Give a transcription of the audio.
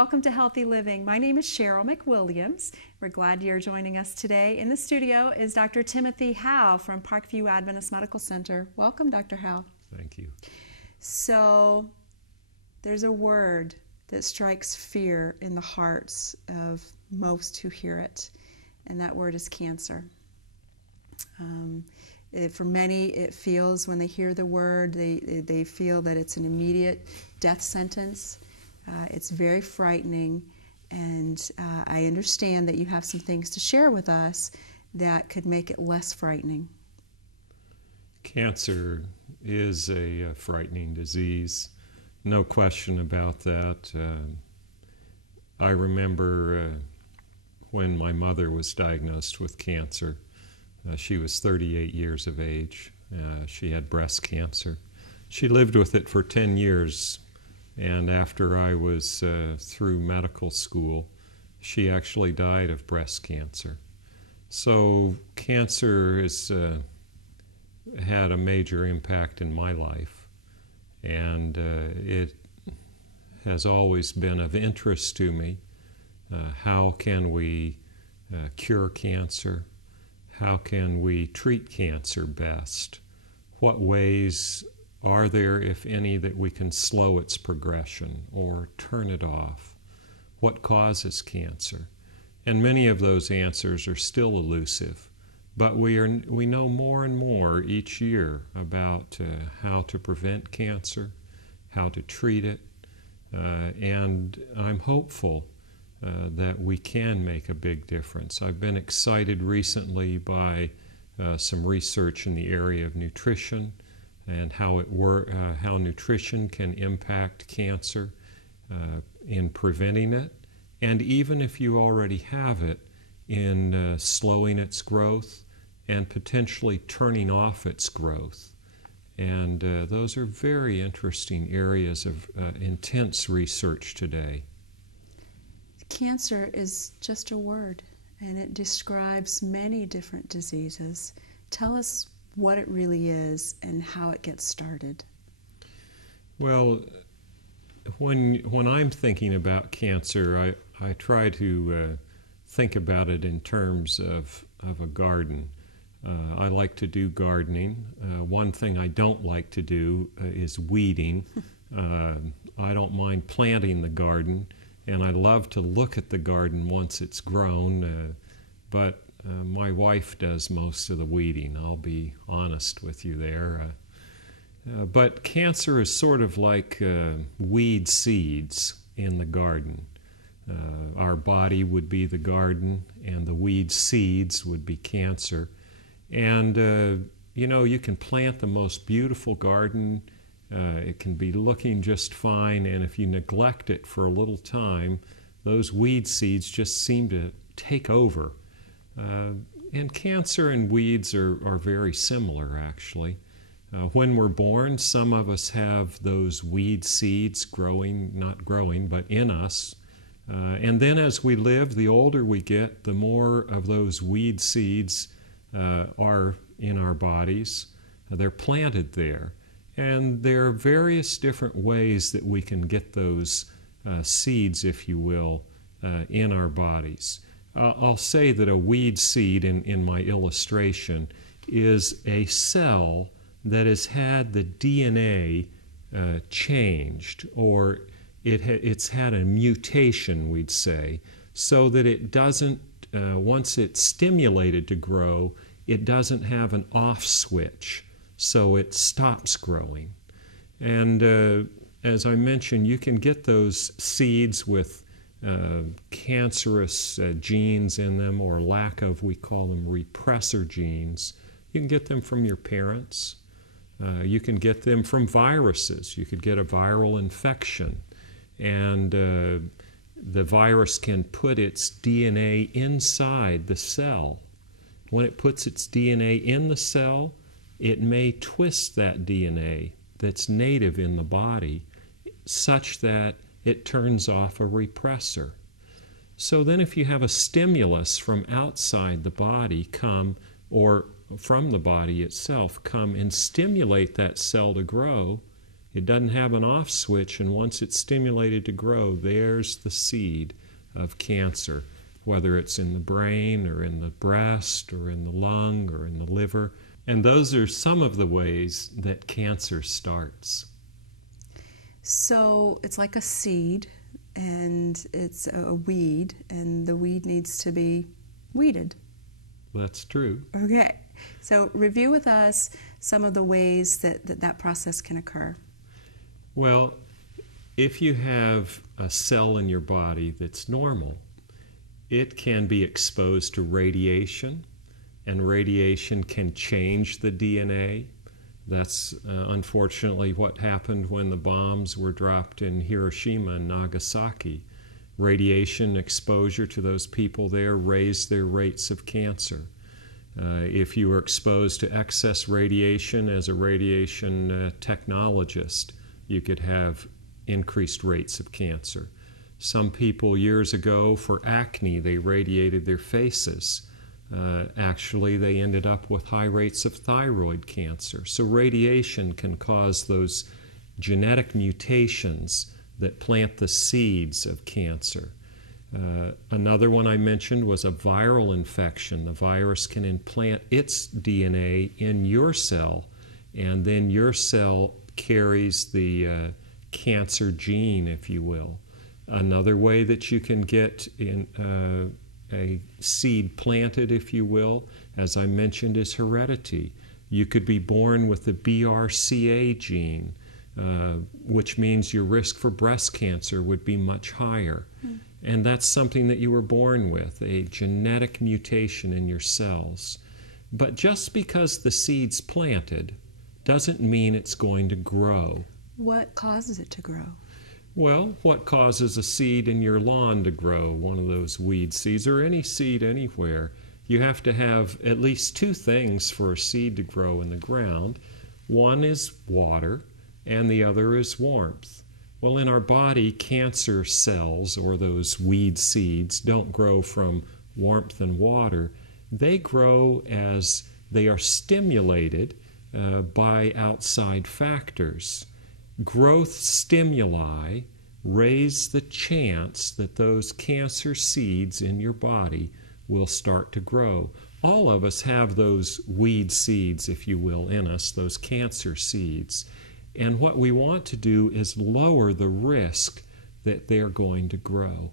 welcome to Healthy Living. My name is Cheryl McWilliams. We're glad you're joining us today. In the studio is Dr. Timothy Howe from Parkview Adventist Medical Center. Welcome, Dr. Howe. Thank you. So, there's a word that strikes fear in the hearts of most who hear it, and that word is cancer. For many, it feels, when they hear the word, they feel that it's an immediate death sentence. It's very frightening, and I understand that you have some things to share with us that could make it less frightening. Cancer is a frightening disease, no question about that. I remember when my mother was diagnosed with cancer. She was 38 years of age. She had breast cancer. She lived with it for 10 years. And after I was through medical school, she actually died of breast cancer. So cancer has had a major impact in my life, and it has always been of interest to me. How can we cure cancer? How can we treat cancer best? What ways are there, if any, that we can slow its progression or turn it off? What causes cancer? And many of those answers are still elusive, but we know more and more each year about how to prevent cancer, how to treat it, and I'm hopeful that we can make a big difference. I've been excited recently by some research in the area of nutrition, and how nutrition can impact cancer in preventing it, and even if you already have it, in slowing its growth and potentially turning off its growth. And those are very interesting areas of intense research today. Cancer is just a word, and it describes many different diseases. Tell us what it really is and how it gets started. Well, when I'm thinking about cancer, I try to think about it in terms of a garden. I like to do gardening. One thing I don't like to do is weeding. I don't mind planting the garden, and I love to look at the garden once it's grown, but my wife does most of the weeding. I'll be honest with you there. But cancer is sort of like weed seeds in the garden. Our body would be the garden, and the weed seeds would be cancer. And, you can plant the most beautiful garden. It can be looking just fine, and if you neglect it for a little time, those weed seeds just seem to take over. And cancer and weeds are very similar, actually. When we're born, some of us have those weed seeds not growing, but in us. And then as we live, the older we get, the more of those weed seeds are in our bodies. They're planted there. And there are various different ways that we can get those seeds, if you will, in our bodies. I'll say that a weed seed in my illustration is a cell that has had the DNA changed, or it's had a mutation, we'd say, so that it doesn't, once it's stimulated to grow, it doesn't have an off switch, so it stops growing. And as I mentioned, you can get those seeds with cancerous genes in them, or lack of, we call them repressor genes. You can get them from your parents. You can get them from viruses. You could get a viral infection, and the virus can put its DNA inside the cell. When it puts its DNA in the cell, it may twist that DNA that's native in the body such that it turns off a repressor. So then if you have a stimulus from outside the body come, or from the body itself come and stimulate that cell to grow, It doesn't have an off switch, and once it's stimulated to grow, there's the seed of cancer, whether it's in the brain or in the breast or in the lung or in the liver. And those are some of the ways that cancer starts. So it's like a seed, and it's a weed, and the weed needs to be weeded. That's true. Okay. So review with us some of the ways that process can occur. Well, if you have a cell in your body that's normal, it can be exposed to radiation, and radiation can change the DNA. That's unfortunately what happened when the bombs were dropped in Hiroshima and Nagasaki. Radiation exposure to those people there raised their rates of cancer. If you were exposed to excess radiation as a radiation technologist, you could have increased rates of cancer. Some people years ago, for acne, they radiated their faces. Actually, they ended up with high rates of thyroid cancer. So radiation can cause those genetic mutations that plant the seeds of cancer. Another one I mentioned was a viral infection. The virus can implant its DNA in your cell, and then your cell carries the cancer gene, if you will. Another way that you can get in a seed planted, if you will, as I mentioned, is heredity. You could be born with the BRCA gene, which means your risk for breast cancer would be much higher. And that's something that you were born with, a genetic mutation in your cells. But just because the seed's planted doesn't mean it's going to grow. What causes it to grow? Well, what causes a seed in your lawn to grow, one of those weed seeds, or any seed anywhere? You have to have at least two things for a seed to grow in the ground. One is water, and the other is warmth. Well, in our body, cancer cells, or those weed seeds, don't grow from warmth and water. They grow as they are stimulated by outside factors. Growth stimuli raise the chance that those cancer seeds in your body will start to grow. All of us have those weed seeds, if you will, in us, those cancer seeds. And what we want to do is lower the risk that they're going to grow.